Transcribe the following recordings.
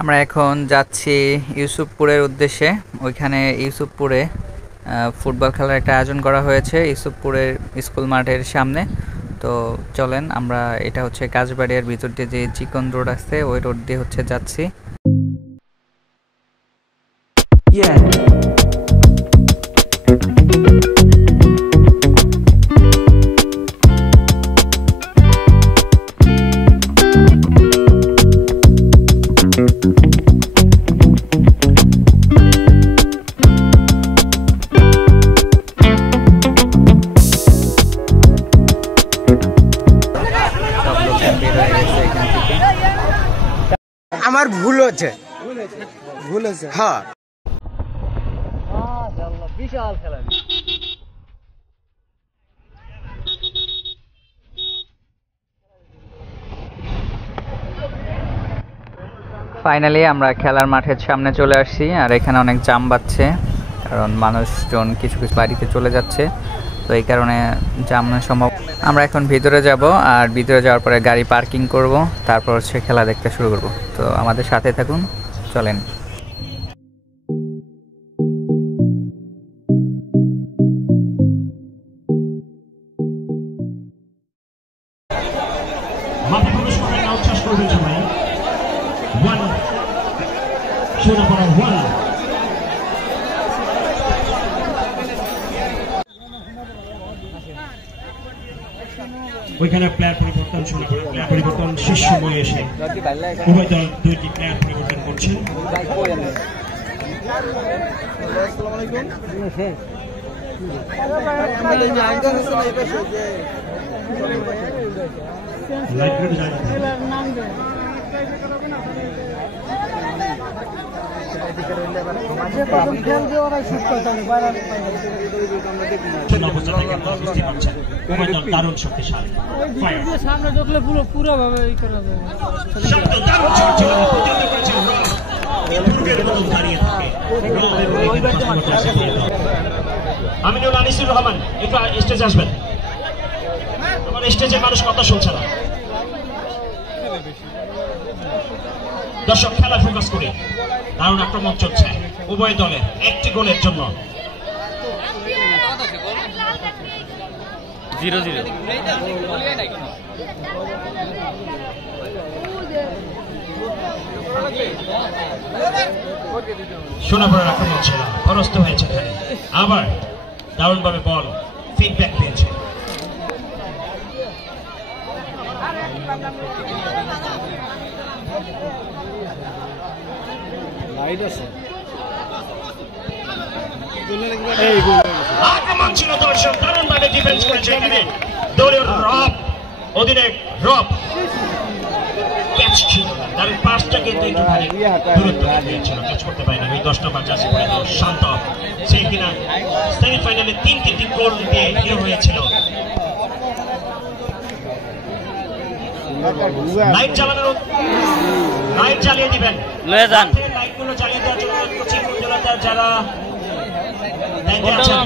আমরা এখন যাচ্ছি ইউসুফপুরের উদ্দেশ্যে। ওইখানে ইউসুফপুরে ফুটবল খেলার একটা আয়োজন করা হয়েছে ইউসুফপুরের স্কুল মাঠের সামনে। তো চলেন, আমরা এটা হচ্ছে কাজবাড়িয়ার ভিতর দিয়ে যে চিকন রোড আছে ওই রোড দিয়ে হচ্ছে যাচ্ছি। আমার ভুল হচ্ছে হ্যাঁ বিশাল খেলা। ফাইনালি আমরা খেলার মাঠের সামনে চলে আসছি, আর এখানে অনেক জাম বাজছে কারণ মানুষজন কিছু কিছু বাড়িতে চলে যাচ্ছে, তো এই কারণে জাম সম্ভব। আমরা এখন ভিতরে যাব, আর ভিতরে যাওয়ার পরে গাড়ি পার্কিং করব, তারপর হচ্ছে খেলা দেখতে শুরু করব। তো আমাদের সাথে থাকুন, চলেন। ওইখানে প্লেয়ার পরিবর্তন শুরু করে, প্লেয়ার পরিবর্তন শেষ সময়ে এসে উভয় দল দুইটি প্লেয়ার পরিবর্তন করছেন। দারুণ শক্তিশালী সামনে ঢুকলে পুরো ভাবে আমিনুল আনিসুর রহমান একটু স্টেজে আসবেন। আমার স্টেজে মানুষ কথা শুনছে না। দর্শক, খেলা ফোকাস করি। দারুণ আক্রমণ চলছে উভয় দলের, একটি গোলের জন্য 0-0। সোনাপুরের আক্রমণ ছিল, পরাস্ত হয়েছে এখানে। আবার দারুণ ভাবে বল ফিডব্যাক পেয়েছে। আক্রমণ ছিল দর্শক, দারুণ ভাবে ডিফেন্স করেছে এখানে দলীয় রব, অধিনায়ক রব। ক্যাচ ছিল না, তার পাঁচটা কিন্তু একটু ভারী দূরত্ব দিয়েছিল, ক্যাচ করতে পারেনি। ওই 10 নম্বর জার্সি পরে শান্ত, সে কিনা সেমিফাইনালে 3টি গোল দিয়ে হিরো হয়েছিল। লাইট জ্বালানোর, লাইট জ্বালিয়ে দিবেন, লাইটগুলো জ্বালিয়ে দেওয়ার জন্য কোচিং যারা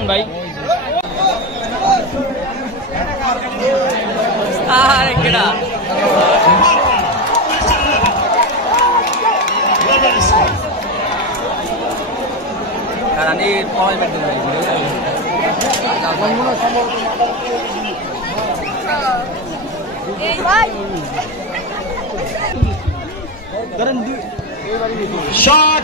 ভাই। শট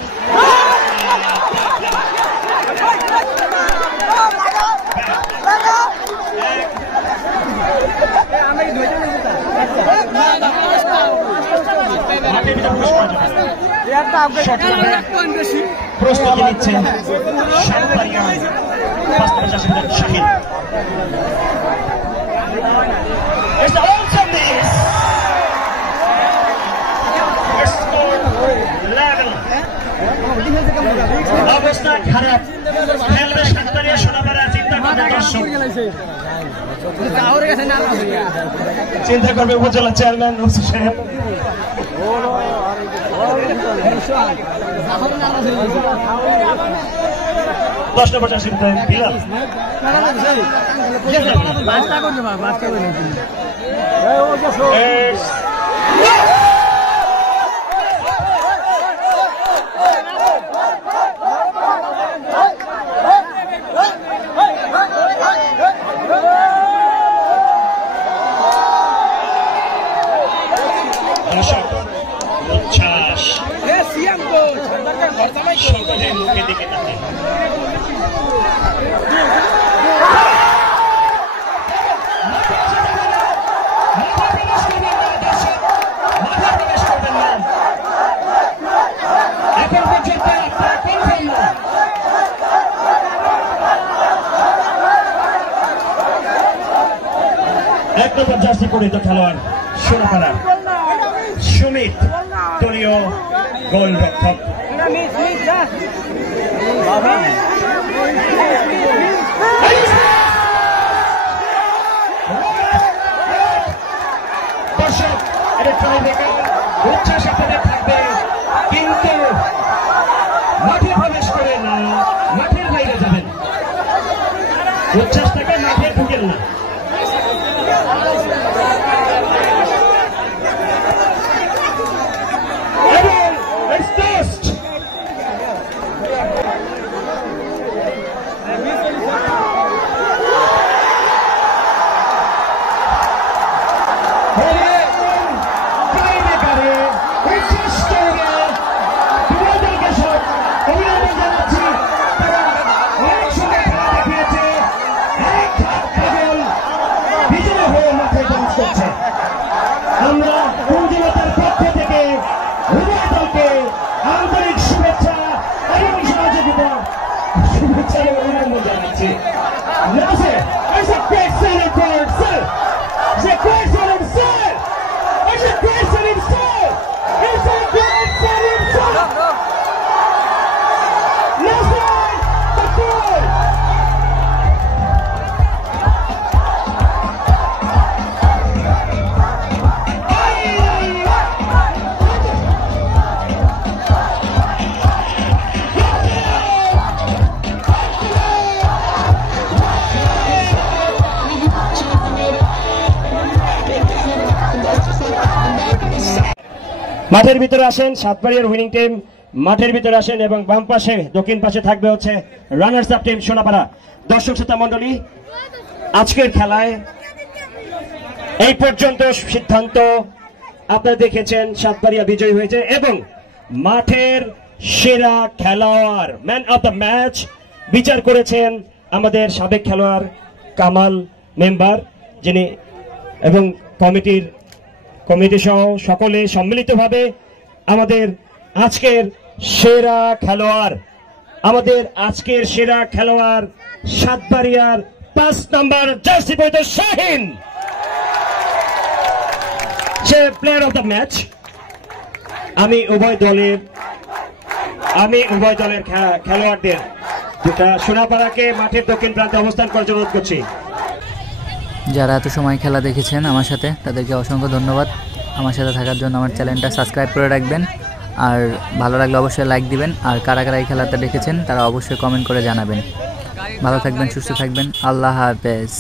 প্রস্তুতি নিচ্ছেন শাহিদ। অবস্থা খারাপ, খেলবে সাতবাড়িয়া সোনাপাড়া। চিন্তা করবে উপজেলা চেয়ারম্যান নসির সাহেব। 10 নম্বর জার্সি বিলাল বিশ্বাস সকলের মুখে দিকে তাকে এখন পর্যন্ত এক নম্বর জার্সি পরিহিত খেলোয়াড় সোনাপাড়া সুমিত দলীয় গোলরক্ষক। দর্শক এটা ট্রাই ব্রেকার, উচ্ছ্বাস আপনাদের থাকবে, কিন্তু মাঠে প্রবেশ করে না, মাঠের বাইরে যাবেন। উচ্ছ্বাস থেকে মাঠে ঢুকেন না। আমরা পঞ্জিমাতার পক্ষ থেকে উভয় দলকে আন্তরিক শুভেচ্ছা এবং সহযোগিতা শুভেচ্ছা এবং অভিনন্দন জানাচ্ছি। মাঠের ভিতরে আসেন, সাতবাড়িয়ার উইনিং টিম মাঠের ভিতরে আসেন এবং বাম পাশে দক্ষিণ পাশে থাকবে হচ্ছে রানার্স আপ টিম সোনাপাড়া। দর্শক শ্রোতা মন্ডলী, আজকের খেলায় এই পর্যন্ত সিদ্ধান্ত আপনারা দেখেছেন, সাতবাড়িয়া বিজয়ী হয়েছে এবং মাঠের সেরা খেলোয়াড় ম্যান অফ দ্য ম্যাচ বিচার করেছেন আমাদের সাবেক খেলোয়াড় কামাল মেম্বার, যিনি এবং কমিটি সহ সকলে সম্মিলিতভাবে আমাদের আজকের সেরা খেলোয়াড় সাতবাড়িয়ার 5 নম্বর জার্সি পরিহিত শাহিন, সে প্লেয়ার অফ দ্য ম্যাচ। আমি উভয় দলের খেলোয়াড়দের যেটা সোনাপাড়াকে মাঠের দক্ষিণ প্রান্তে অবস্থান করার জন্য অনুরোধ করছি। যারা এত সময় খেলা দেখেছেন আমার সাথে, তাদেরকে অসংখ্য ধন্যবাদ। আমার সাথে থাকার জন্য আমার চ্যানেলটা সাবস্ক্রাইব করে রাখবেন, আর ভালো লাগলে অবশ্যই লাইক দিবেন, আর কারা কারা এই খেলাটা দেখেছেন তারা অবশ্যই কমেন্ট করে জানাবেন। ভালো থাকবেন, সুস্থ থাকবেন, আল্লাহ হাফেজ।